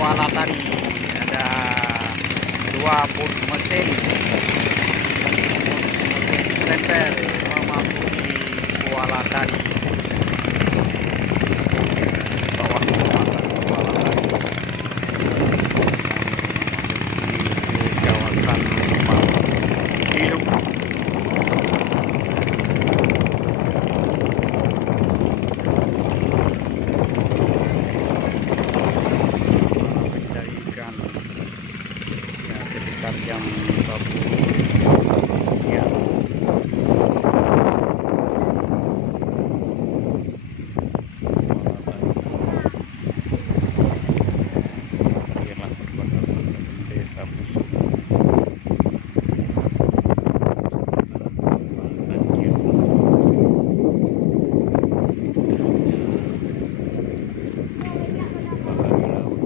Kuala Tari. Ada dua bus mesin trailer memasuki Kuala Tari. Bawah jembatan Kuala Tari memasuki kawasan hidup. Mencari ikan ya sekitar jam 1 siang. Inilah perbatasan dengan desa Pusuk. Indahnya bahari laut.